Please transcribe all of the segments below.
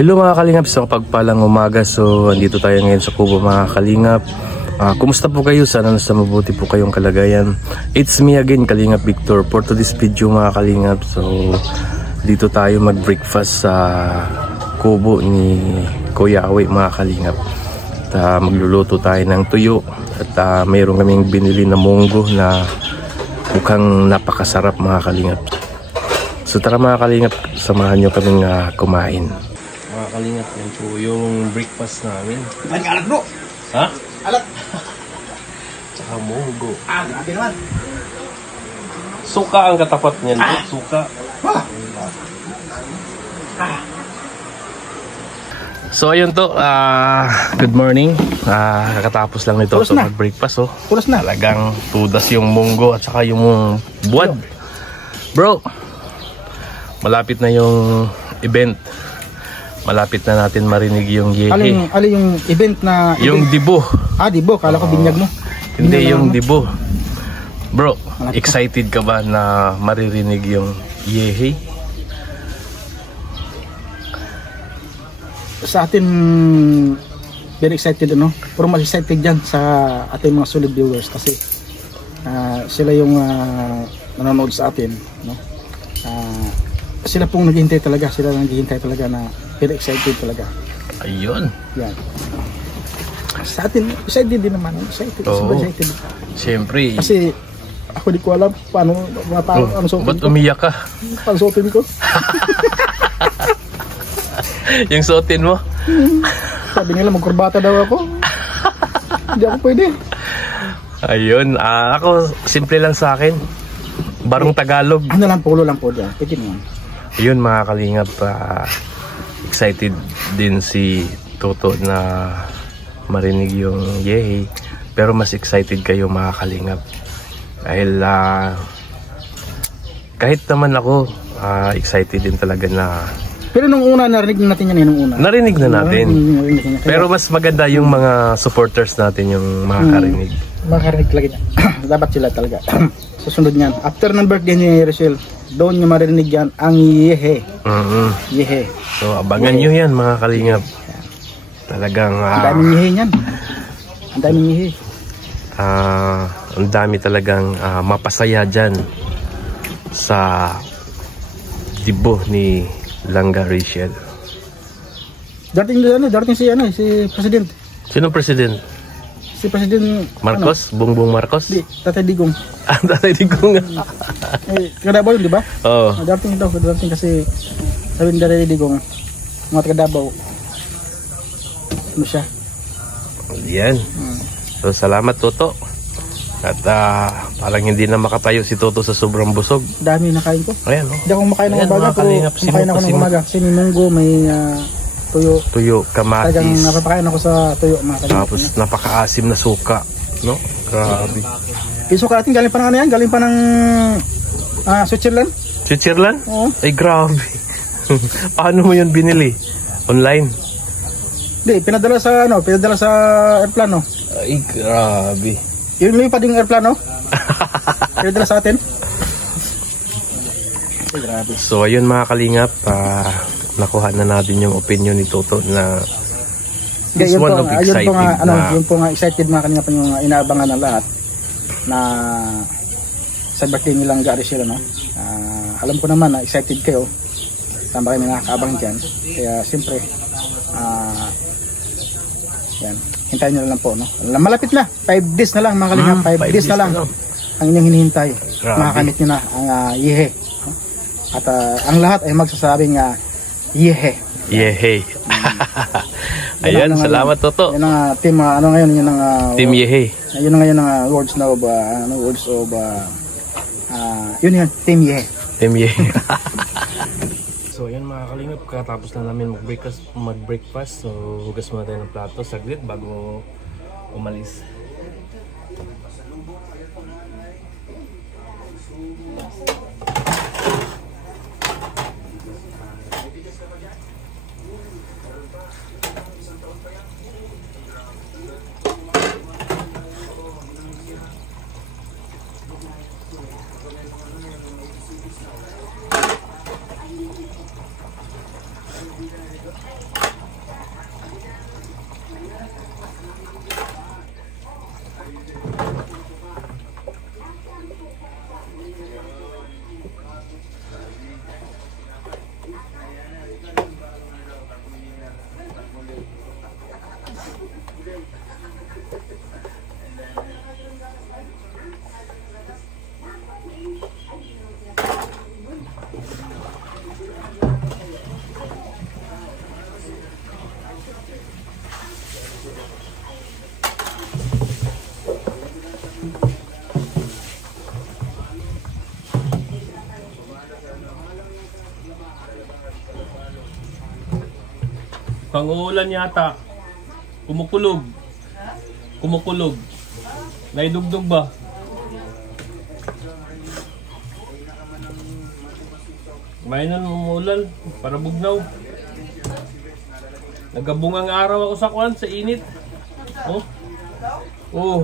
Hello mga kalingap, sa pagpalang umaga. So andito tayo ngayon sa Kubo mga kalingap. Kumusta po kayo? Sana nasa mabuti po kayong kalagayan. It's me again, Kalingap Victor, for today's video mga kalingap. So dito tayo mag-breakfast sa Kubo ni Kuya Awe mga kalingap. At magluluto tayo ng tuyo. At mayroon kaming binili na munggo na mukhang napakasarap mga kalingap. So tara mga kalingap, samahan nyo kaming kumain. Mga kalingap, yan po yung breakfast namin. Ay, alat bro! Ha? Alat! Tsaka munggo. Grabe naman! Suka ang katapat niyan. Suka. So ayun to, good morning. Kakatapos lang nito sa mag-breakfast. Pulas na. Talagang tudas yung munggo at saka yung buwad. Bro, malapit na yung event. Malapit na natin marinig yung yehe. Alin yung event na... Yung dibo. Dibo. Kala ko binyag mo. Hindi, yung dibo. Bro, excited ka ba na maririnig yung yehe? Sa atin, very excited, ano? Pero mas excited dyan sa ating mga solid viewers kasi sila yung nanonood sa atin, no? Sila pong naghihintay talaga, na very excited talaga. Ayun. Yan. Sa atin, excited din naman. Excited. Siyempre. Kasi ako di ko alam paano suotin ba't umiyak ka? Paano suotin ko? Yung suotin mo? Sabi nila magkurbata daw ako. Hindi ako pwede. Ayun. Ako, simple lang sa akin. Barong Tagalog. Ano lang, pulo lang po dyan. Pwede mo. Ayun mga kalingap, excited din si Toto na marinig yung yehe. Pero mas excited kayo mga kalingap. Dahil kahit naman ako, excited din talaga na... Pero nung una, narinig natin yan nung una. Narinig na natin. Pero mas maganda yung mga supporters natin yung makakarinig. Makakarinig talaga niya. Dapat sila talaga. Susunod niyan. After ng birthday ni Rachel, doon nyo marinig yan ang yehe. Yehe. So abangan nyo yan mga kalingap. Talagang... ang daming yehe yan. Ang daming yehe. Ang dami talagang mapasaya dyan sa dibo ni Langga Rachel. Darating si President. Sino President? Si President Marcos? Bongbong Marcos? Di, Tatay Digong. Tatay Digong. Kadabaw yun, di ba? Oo. Darating kasi sabi ni Tatay Digong, mga Kadabaw. Ano siya? Yan. So salamat Toto. At parang hindi na makatayo si Toto sa sobrang busog. Dami nakain ko. Ayan, hindi ako makain ng umaga, pero kumakain ako ng umaga. Kasi may munggo, may tuyo, kamatis. Talagang napapakain ako sa tuyo, mga kalingap. Tapos napakaasim na suka, no? Grabe. Yung suka natin galing pa ng ano yan? Galing pa ng Switzerland? Switzerland? Oo. Ay grabe. Paano mo yun binili? Online? Hindi, pinadala sa airplano. Ay grabe. Yung lumipad yung airplano? Pinadala sa atin? Ay grabe. So ayun mga kalingap, nakuha na natin yung opinion ni Toto na is one of exciting yun po nga excited mga kanina pa yung inaabangan ng lahat na sa birthday nilang Gary sila, no? Alam ko naman na excited kayo, tama kayo nakakaabang dyan, kaya siyempre yan, hintayin nyo lang po, no? Malapit na, 5 days na lang mga kalingap, 5 days na lang ang inyong hinihintay. Makakamit nyo na ang yehe, no? At ang lahat ay magsasabing yehe. Yehe. Ayan, salamat Toto. Yan ang team ngayon, yun ang Team Yehe. Yun ang ngayon ang words of yun Team Yehe. Team Yehe. So yan mga kalingap, katapos na namin mag-breakfast. So hugas muna tayo ng plato saglit bago umalis. Pangulan yata. Kumukulog. Kumukulog. Naidugdog ba? Mainan umuulan para bugnaw. Nagabungang araw ako sa kwan sa init. Oh. Oh.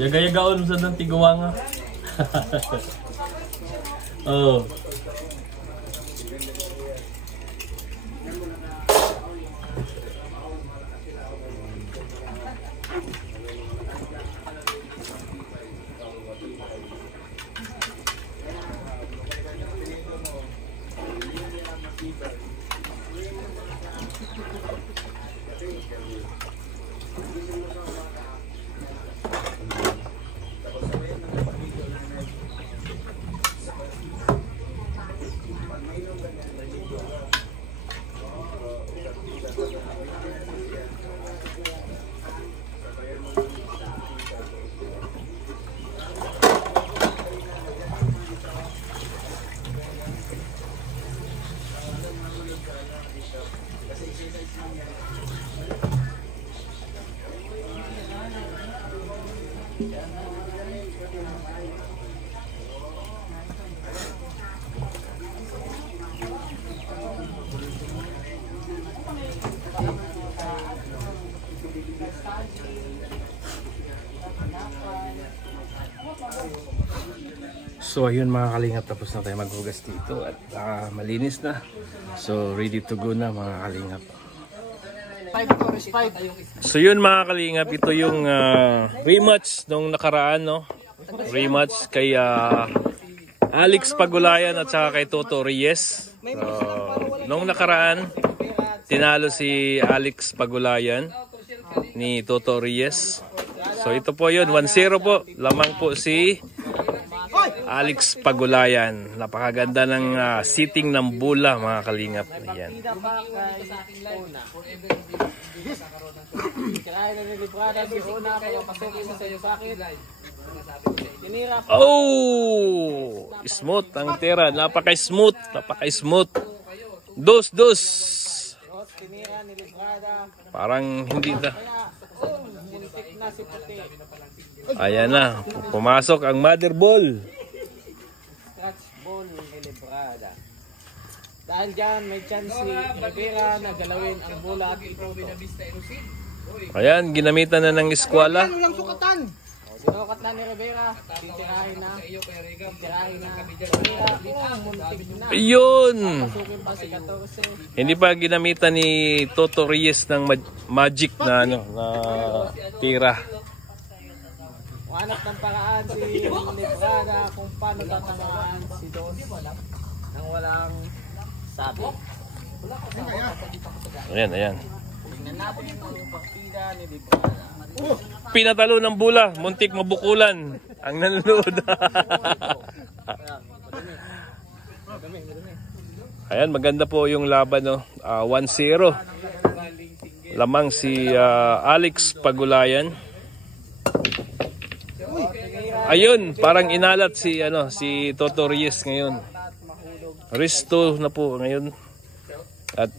Yaga-yagaon sa ng tigawa nga. Oh. So ayun mga kalingap, tapos na tayo maghugas dito at malinis na. So ready to go na mga kalingap. So yun mga kalingap, ito yung rematch nung nakaraan, no? Rematch kay Alex Pagulayan at saka kay Toto Reyes. Nung nakaraan, tinalo si Alex Pagulayan ni Toto Reyes. So ito po yun, 1-0 po. Lamang po si Alex Pagulayan. Napakaganda ng sitting ng bula mga kalingap. Ayan. Oh! Smooth ang tira. Napaka-smooth. Napaka-smooth. Dos. Parang hindi na. Ayan na. Pumasok ang mother ball. Dahil dyan, may chance si Rivera na galawin ang bola at ayan, ginamitan na ng eskwala. Walang sukatan. Sinukat na ni Rivera. Titirahin na. Muntik na. Ayun! Pasukin pa si 14. Hindi pa ginamitan ni Toto Reyes ng magic na tira. Hanap ng paraan si Librada kung paano tatamaan si Dos nang walang sabi. Ayan. Tingnan natin yung partida ni Librada. Pinatalo ng bula, muntik mabukulan ang nanonood. Ayan, maganda po yung laban, no? 1-0. Lamang si Alex Pagulayan. Ayun, parang inalat si si Toto Reyes ngayon. Resto na po ngayon. At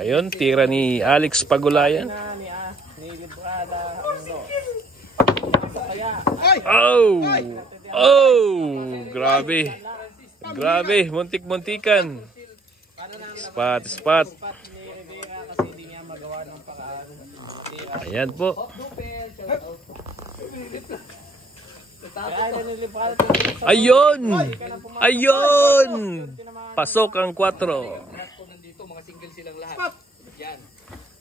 ayun, tira ni Alex Pagulayan. Oh! Grabe. Grabe, muntik-muntikan. Spot. Ayan po. Ayun! Ayun! Pasok ang 4. Mga single silang lahat. Yan.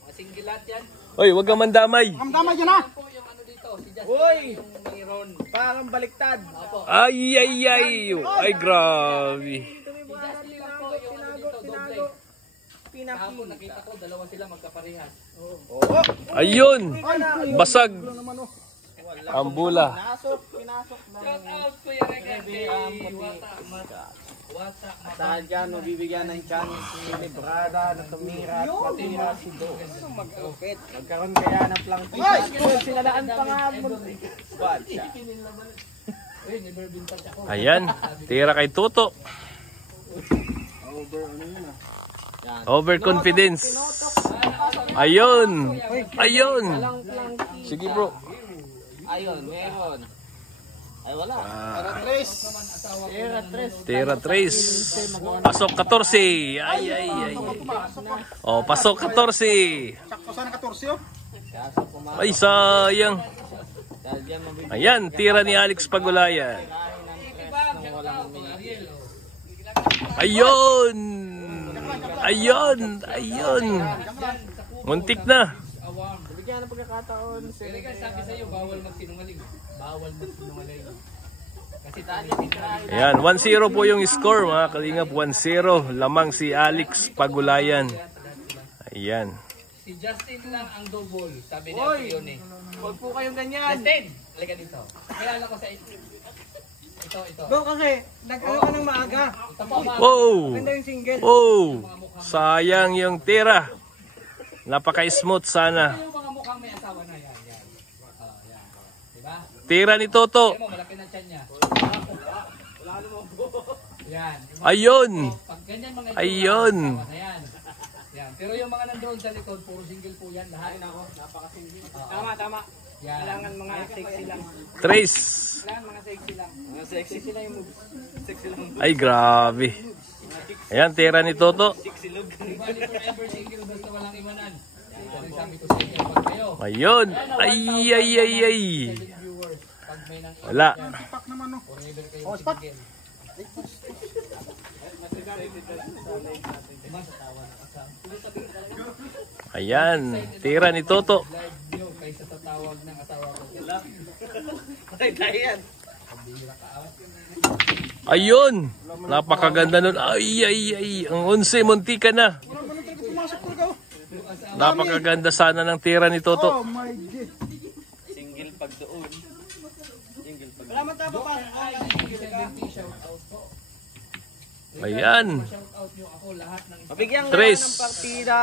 Mga single lahat yan. Oy, wag kang mandamay. Damay dyan ha. Po yung ano dito, si Justin. Uy! Yung mayroon. Parang baliktad. Ay. Ay, grabe. Si Justin lang po yung ano dito, doble. Kahapon nakita ko, dalawa sila magkaparehas. Ayun! Basag. Ang bula. Pinasok na. Shout out Kuya Regente. Wata. Dahil dyan, mabibigyan ng chance si Librada na tumira at patira si Do. Mag-ukit. Magkaroon kaya ng plangkita. Sinalaan pa nga mo. Bad siya. Ayan, tira kay Toto. Overconfidence. Ayun. Sige bro. Ayun, meron. Ay, wala. Tira 3. Pasok 14. Ay. Oh, pasok 14. Sakto sana 14 oh. Ay, sayang. Dahil dyan, mabibigyan Ayan, tira ni Alex Pagulayan. ng walang minigil. Ayun. Muntik na. Bigyan ng pagkakataon. Sabi sa'yo, bawal magsinungaling. Kasi tayo Ayan, 1-0 po yung score mga kalingap. 1-0. Lamang si Alex Pagulayan. Ayan. si Justin lang ang double. Sabi ni Ate yun eh. Huwag po kayong ganyan. Justin! Halika dito. Kilala ko sa ito. Ito. Go kasi, nag-ano ka ng maaga. Ito po ba? Ganda yung single. Sayang yung tira. Napaka-smooth sana. Yung mga mukhang may asawa na yan. Yan. Diba? Tira ni Toto. Alam mo, malaki na tiyan niya. Yan. Ayun. Pag ganyan mga Ayun. asawa na yan. Yan. Pero yung mga nandoon sa likod, puro single po yan. Lahat. Napaka-single. Tama. Yan. Kailangan mga sexy lang. Trace. Kailangan mga sexy lang. Mga sexy lang yung move. Sexy lang. Ay, grabe. Ayan, tira ni Toto. Di ba ni forever single basta walang iwanan? Ito rin sabi ko sa inyo. Pag kayo, Ayun. Ay. viewers, pag may nang Wala. Pak naman no. forever kayo single. Ayan, tira ni Toto. Live nyo kaysa sa tawag ng asawa ko. Yan. Ayun. Napakaganda nun. Ay. Ang 11, muntika na. Napakaganda sana ng tira ni Toto. Oh my God. Single pag doon. Wala man tayo pa. Shout out po. Ayan. Shout out nyo ako lahat ng Mabigyan ko Tres. ng partida.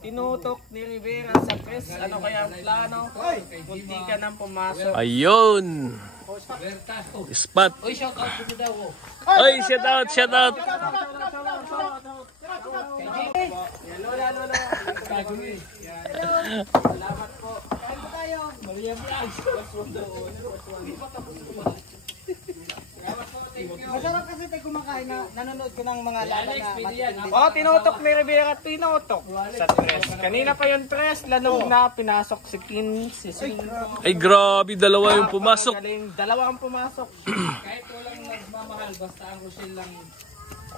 Tinutok ni Rivera sa press. Ano kaya ang plano? Kunti ka nang pumasok. Ayun. Vertas. Oh. Spot. Uy, shout out ko daw. Oh. Ay, shout out. Lola. Gagawin. Salamat po. Kain po tayo. Maria Vlogs. Masarap kasi tayo kumakain na nanonood ko ng mga lala Alex, na pili yan. Oh, tinutok ni Rivera, tinutok sa tres. Kanina pa yung tres, lanog na, pinasok si Kin, si Sing. Ay, grabe. Dalawa yung pumasok. Galing, dalawa ang pumasok. Kahit walang nagmamahal, basta ang Rochelle lang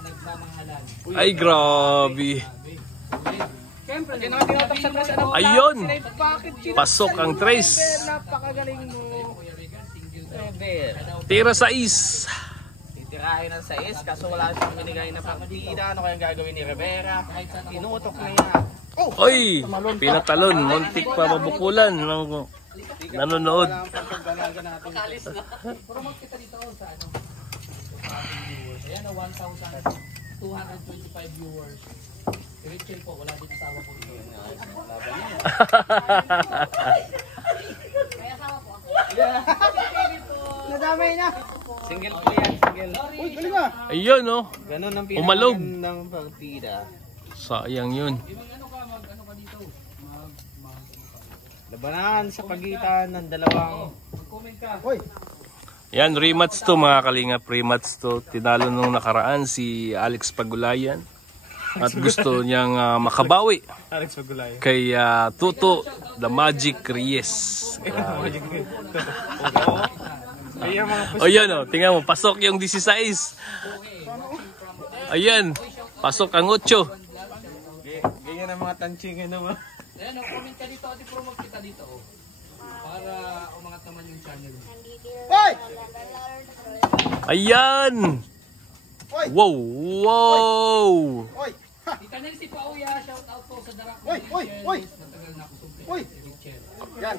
nagmamahalan. Ay, grabe. Siyempre, tinutok sa tres, ano? Ayun. Bakit Pasok ang tres. napakagaling mo. Rivera. Tira sa is. Titirahin ng 6 kaso wala siyang binigay na partida. Ano kayang gagawin ni Rivera? Tinutok na yan. Oy, pinatalon. Muntik pa mabukulan ng nanonood. Promote kita dito sa ano? Sa ating viewers. Ayan na 1,225 viewers. Si Rachel po, wala din asawa po dito. Nadamay na. Single po yan, single. Uy, galing ah. Ayun, oh. Ganun ang Umalog. ng partida. Sayang yun. Labanan sa pagitan ng dalawang Comment ka. Uy, Yan, rematch to mga kalingap, rematch to. Tinalo nung nakaraan si Alex Pagulayan. At gusto niyang makabawi kay Tuto the Magic Reyes. O yan o, tingnan mo, pasok yung 16. Ayan, pasok ang 8. Ganyan ang mga tanchingin naman. Ayan, comment ka dito, ati promote kita dito. Para umangat naman yung channel. Ayan! Wow! Wow! Dito na si Pauya, shout out po sa Darak. Natagal na ako sumple. Yan.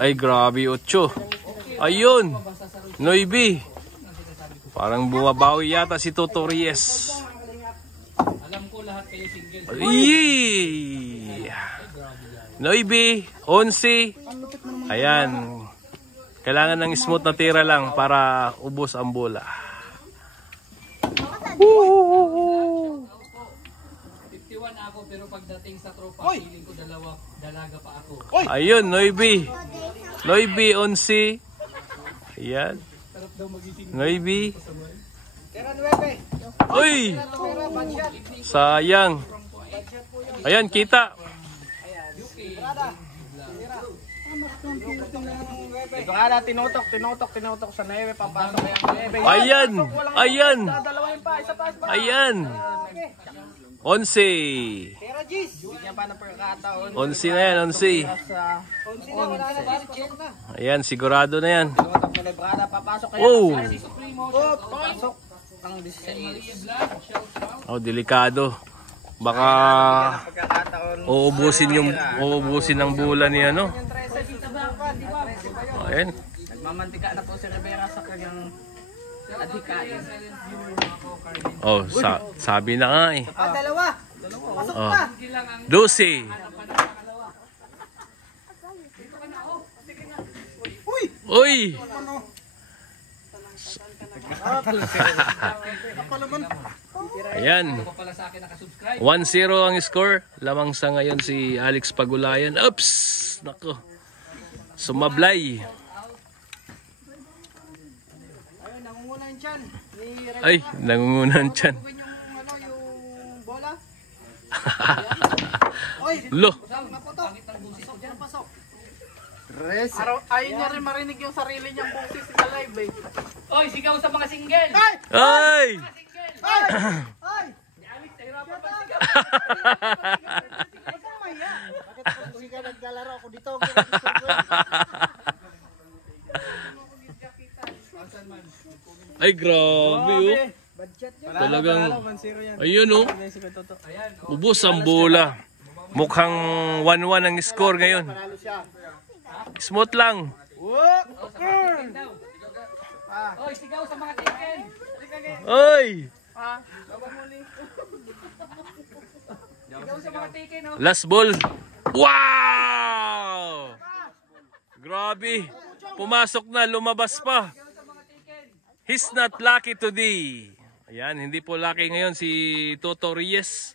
Ay, grabe, 8. Ayun! Noibi! Parang bumabawi yata si Tuto Reyes. Alam ko lahat kayo single. Yee! Noibi, 11. Ayan. Kailangan ng smooth na tira lang para ubos ang bola. 51 ako pero pagdating sa tropa, feeling ko dalaga pa ako. Ayun, Noibi. Noibi, 11. Ayan. Noibi. Uy! Sayang. Ayan, kita. Ito nga tinutok sa neve, papasok na yung neve. Ayan! Ayan! Dadalawahin pa, isa pa. Ayan! 11. Pero Gis, bigyan pa ng pagkakataon. 11 na yan, 11. Sa 11. Ayan, sigurado na yan. Tinutok na Lebrada, papasok kayo. Oh! Pasok ang 16. Oh, delikado. Baka Pagkakataon. uubusin ng bola ni ano. Ayan. Nagmamantika na po si Rivera sa kanyang adhikain. Oh, sabi na nga eh. Dalawa. Pasok Oh. pa. 12. Uy! Ayan. 1-0 ang score. Lamang sa ngayon si Alex Pagulayan. Oops! Nako. Sumablay. Ay, nangungunan tiyan. Yung bola. Lo. Ayaw niya rin marinig yung sarili niyang boses sa live eh. Oy, sigaw sa mga single! Ay! Ay, grabe oh. Talagang, ayun oh. Ubus ang bola. Mukhang 1-1 ang score ngayon. Smooth lang. Oy, sigaw sa mga single! Oy! Sigaw sa mga tiken, no? Last ball. Wow! Grabe. Pumasok na, lumabas pa. He's not lucky today. Ayan, hindi po lucky ngayon si Tuto Reyes.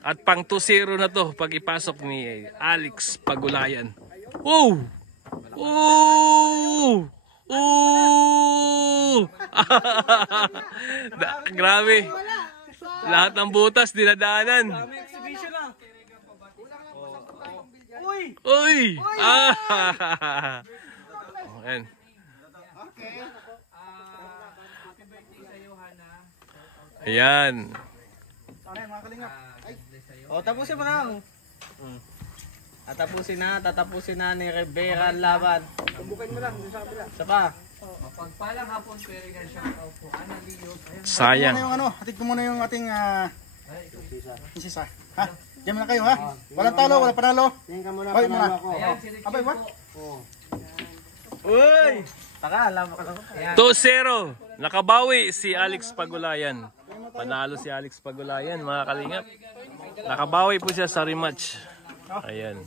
At pang 2-0 na to pag ipasok ni Alex Pagulayan. Wow! Oh! Oh! Grabe. Lahat ng butas dinadaanan. Uy! Ah! Ayan. Ayan. O, tapusin mo na. Tatapusin na ni Rivera ang laban. Tumbukin mo lang sa kabila. Isa pa. Mapagpalang hapon, Perigan, shout out po. Ana Leo. Sayang. Hatid ko muna yung ating isisa. Ha? Diyan muna kayo ha. Walang talo, walang panalo. Tingin muna panalo ako. Abay, what? Uy! Taka, alam ko lang. 2-0. Nakabawi si Alex Pagulayan. Panalo si Alex Pagulayan, mga kalingap. Nakabawi po siya sa rematch. Ayan.